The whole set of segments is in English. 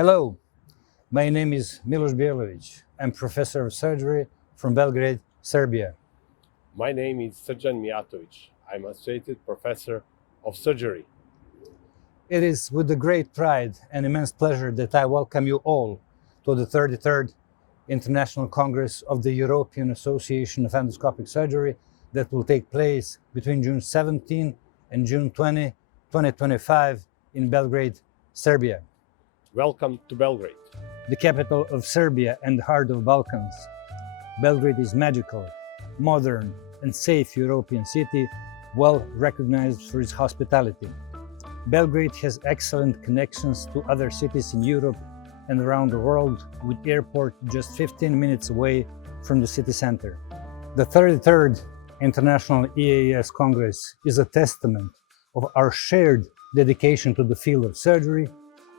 Hello, my name is Milos Bjelovic. I'm Professor of Surgery from Belgrade, Serbia. My name is Srdjan Mijatovic. I'm Associated Professor of Surgery. It is with the great pride and immense pleasure that I welcome you all to the 33rd International Congress of the European Association of Endoscopic Surgery that will take place between June 17 and June 20, 2025 in Belgrade, Serbia. Welcome to Belgrade. The capital of Serbia and the heart of Balkans. Belgrade is magical, modern and safe European city, well recognized for its hospitality. Belgrade has excellent connections to other cities in Europe and around the world, with airport just 15 minutes away from the city center. The 33rd International EAES Congress is a testament of our shared dedication to the field of surgery,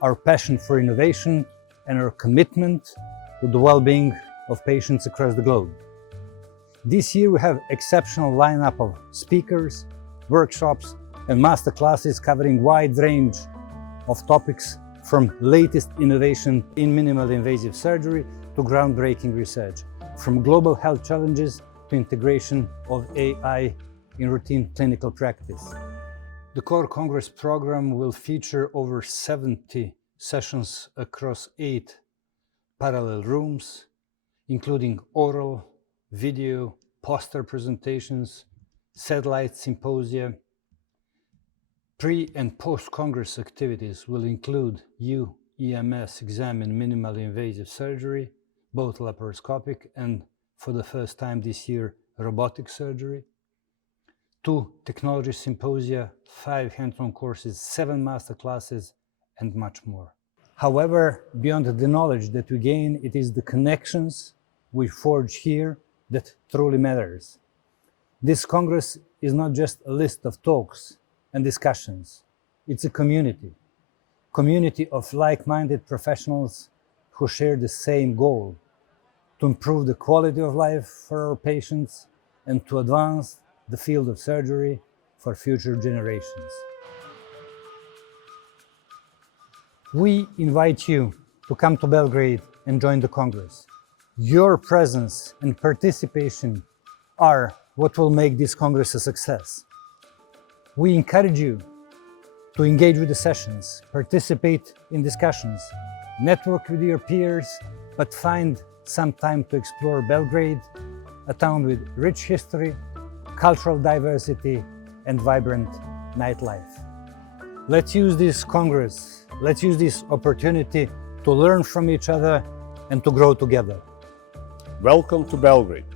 our passion for innovation, and our commitment to the well-being of patients across the globe. This year we have exceptional lineup of speakers, workshops, and masterclasses covering wide range of topics, from latest innovation in minimally invasive surgery to groundbreaking research, from global health challenges to integration of AI in routine clinical practice. The core Congress program will feature over 70 sessions across 8 parallel rooms, including oral, video, poster presentations, satellite symposia. Pre- and post-Congress activities will include UEMS exam in minimally invasive surgery, both laparoscopic and, for the first time this year, robotic surgery, 2 technology symposia, 5 hands-on courses, 7 masterclasses, and much more. However, beyond the knowledge that we gain, it is the connections we forge here that truly matters. This Congress is not just a list of talks and discussions. It's a community of like-minded professionals who share the same goal: to improve the quality of life for our patients and to advance the field of surgery for future generations. We invite you to come to Belgrade and join the Congress. Your presence and participation are what will make this Congress a success. We encourage you to engage with the sessions, participate in discussions, network with your peers, but find some time to explore Belgrade, a town with rich history, cultural diversity, and vibrant nightlife. Let's use this Congress, let's use this opportunity to learn from each other and to grow together. Welcome to Belgrade.